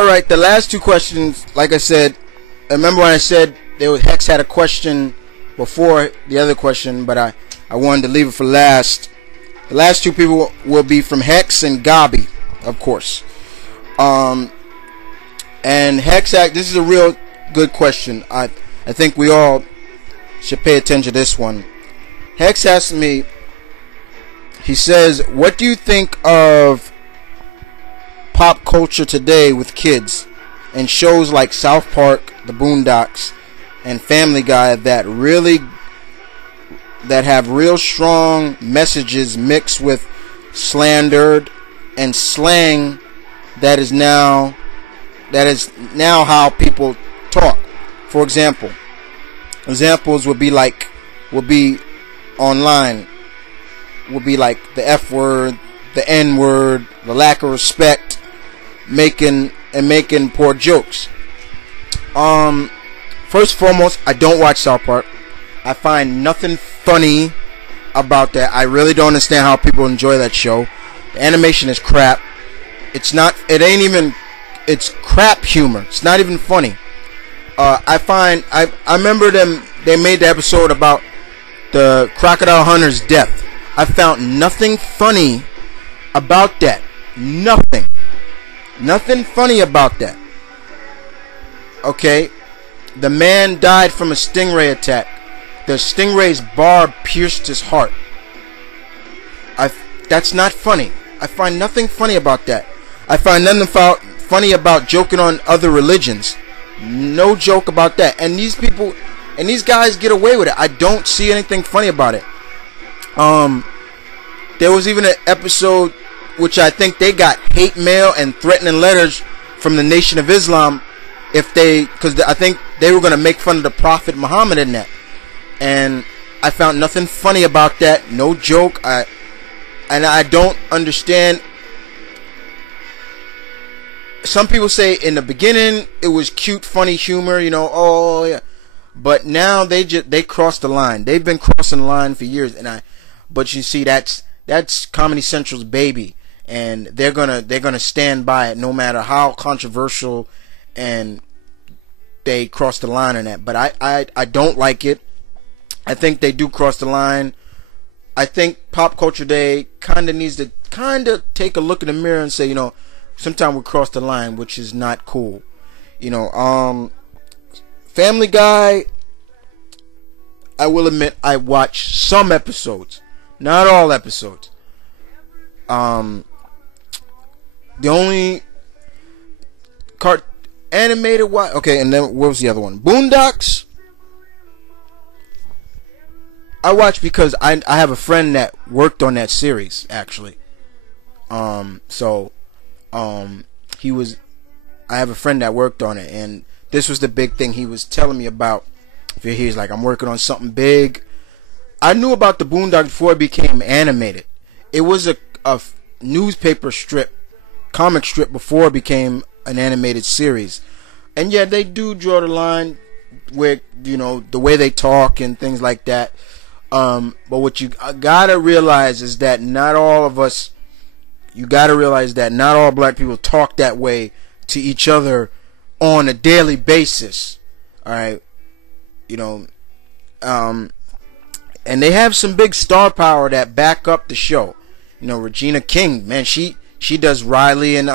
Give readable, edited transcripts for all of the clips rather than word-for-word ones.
All right, the last two questions, like I said, remember when I said Hex had a question before the other question, but I wanted to leave it for last. The last two people will be from Hex and Gabi, of course. And Hex, this is a real good question. I think we all should pay attention to this one. Hex asked me, he says, what do you think of pop culture today with kids and shows like South Park, The Boondocks, and Family Guy that have real strong messages mixed with slandered and slang that is now how people talk. For example, examples would be online, would be like the F word, the N word, the lack of respect, making poor jokes. First and foremost, I don't watch South Park. I find nothing funny about that. I really don't understand how people enjoy that show. The animation is crap. It's crap humor. It's not even funny. I remember they made the episode about the crocodile hunter's death. I found nothing funny about that. Nothing funny about that. Okay, the man died from a stingray attack. The stingray's barb pierced his heart. That's not funny. I find nothing funny about that. I find nothing funny about joking on other religions. No joke about that. And these people and these guys get away with it. I don't see anything funny about it. There was even an episode which I think they got hate mail and threatening letters from the Nation of Islam because I think they were going to make fun of the Prophet Muhammad in that. And I found nothing funny about that. No joke. I don't understand. Some people say in the beginning it was cute, funny humor, oh yeah. But now they crossed the line. They've been crossing the line for years, but you see that's Comedy Central's baby, and they're gonna stand by it no matter how controversial and they cross the line on that. But I don't like it. I think they do cross the line. I think Pop Culture Day needs to take a look in the mirror and say, sometimes we cross the line, which is not cool. Family Guy, I will admit I watch some episodes, not all episodes. The only animated one, okay, and then what was the other one? Boondocks. I watch because I have a friend that worked on that series actually. I have a friend that worked on it, and this was the big thing he was telling me about. He's like, I'm working on something big. I knew about the Boondocks before it became animated. It was a newspaper strip, comic strip before it became an animated series. And yeah, they do draw the line with, the way they talk and things like that. But what you gotta realize is that not all black people talk that way to each other on a daily basis. Alright? And they have some big star power that back up the show. Regina King, man, she does Riley and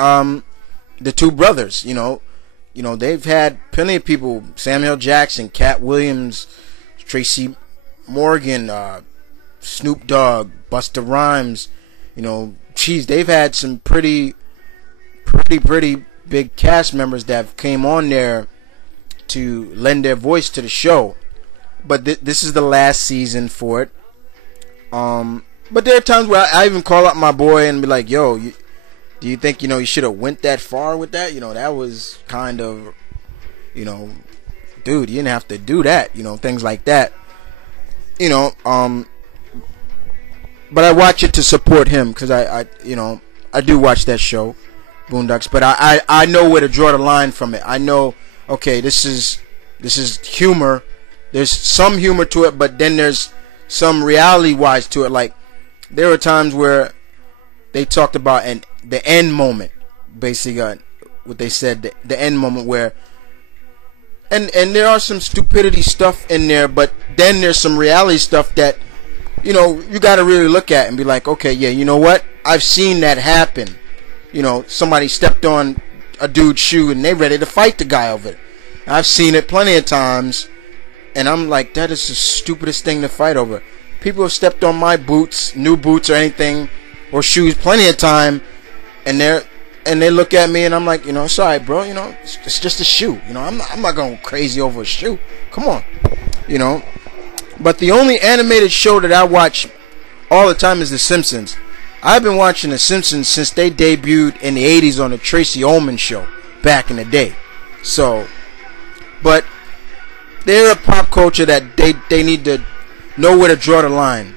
the two brothers. They've had plenty of people, Samuel Jackson, Cat Williams, Tracy Morgan, Snoop Dogg, Busta Rhymes. They've had some pretty big cast members that came on there to lend their voice to the show. But this is the last season for it. But there are times where I even call up my boy and be like, yo, do you think, you should have went that far with that? That was kind of, dude, you didn't have to do that, things like that. But I watch it to support him because I do watch that show, Boondocks. But I know where to draw the line from it. I know, okay, this is humor. There's some humor to it, but then there's some reality-wise to it. Like, there were times where they talked about the end moment, basically, what they said, the end moment where, and there are some stupidity stuff in there, but then there's some reality stuff that, you know, you got to really look at and be like, okay, yeah, you know what? I've seen that happen. You know, somebody stepped on a dude's shoe and they ready to fight the guy over it. I've seen it plenty of times, and I'm like, that is the stupidest thing to fight over. People have stepped on my boots, new boots or anything, or shoes plenty of time, and they look at me and I'm like, you know, it's alright, bro, you know, it's just a shoe. You know, I'm not going crazy over a shoe. Come on. You know. But the only animated show that I watch all the time is The Simpsons. I've been watching The Simpsons since they debuted in the 80s on the Tracy Ullman show back in the day. So, but they're a pop culture that they need to know where to draw the line.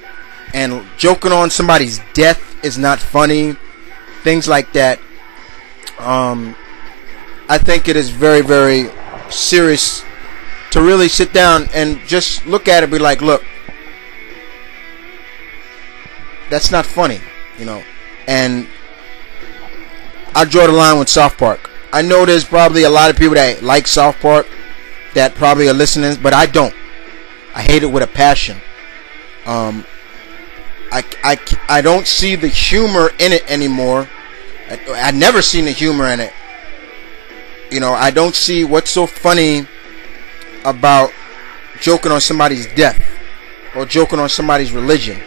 And joking on somebody's death is not funny. Things like that. I think it is very, very serious to really sit down and just look at it and be like, look, that's not funny, you know. And I draw the line with South Park. I know there's probably a lot of people that like South Park that probably are listening, but I don't. I hate it with a passion. I don't see the humor in it anymore. I never seen the humor in it. You know, I don't see what's so funny about joking on somebody's death or joking on somebody's religion.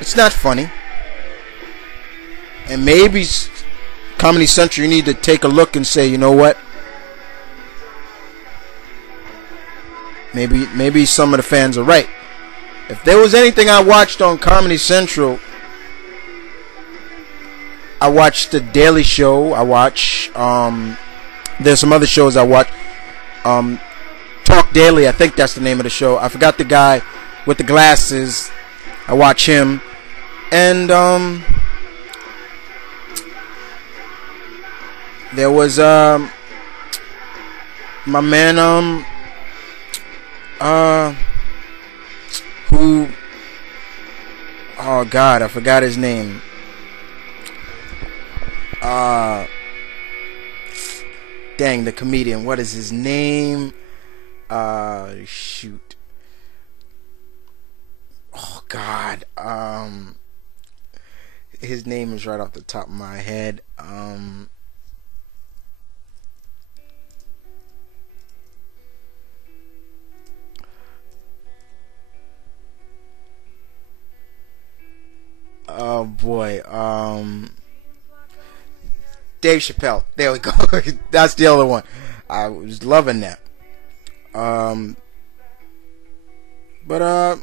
It's not funny. And maybe Comedy Central, you need to take a look and say, you know what? Maybe some of the fans are right. If there was anything I watched on Comedy Central, I watched The Daily Show. I watch there's some other shows I watch. Talk Daily, I think that's the name of the show. I forgot the guy with the glasses. I watch him. And there was my man who, oh God, I forgot his name. Dang, the comedian, what is his name? Shoot. Oh God. His name is right off the top of my head. Oh boy. Dave Chappelle. There we go. That's the other one. I was loving that. But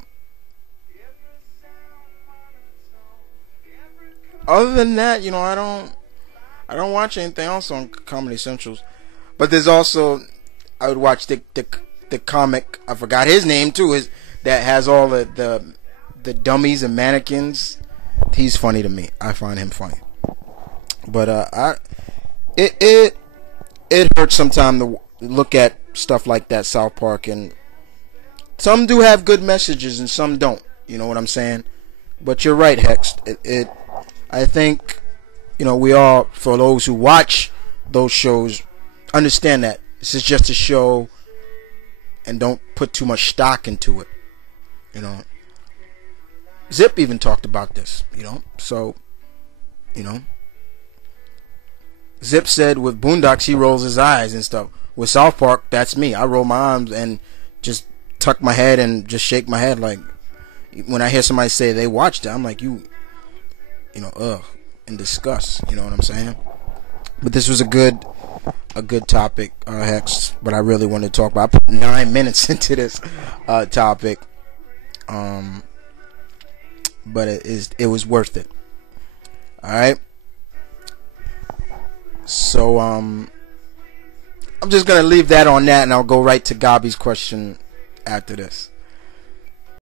other than that, you know, I don't watch anything else on Comedy Central. But there's also, I would watch the comic, I forgot his name too, that has all the dummies and mannequins. He's funny to me. I find him funny. But it hurts sometimes to look at stuff like that, South Park, and some do have good messages and some don't. You know what I'm saying? But you're right, Hex. I think, you know, we all, for those who watch those shows, understand that this is just a show and don't put too much stock into it. You know, Zip even talked about this, you know, so, you know, Zip said with Boondocks he rolls his eyes and stuff. With South Park, that's me. I roll my arms and just tuck my head and just shake my head. Like when I hear somebody say they watched it, I'm like, you know, in disgust. You know what I'm saying? But this was a good topic, Hex. But I really wanted to talk about. I put 9 minutes into this topic, but it was worth it. All right. So I'm just gonna leave that on that, and I'll go right to Gabi's question after this.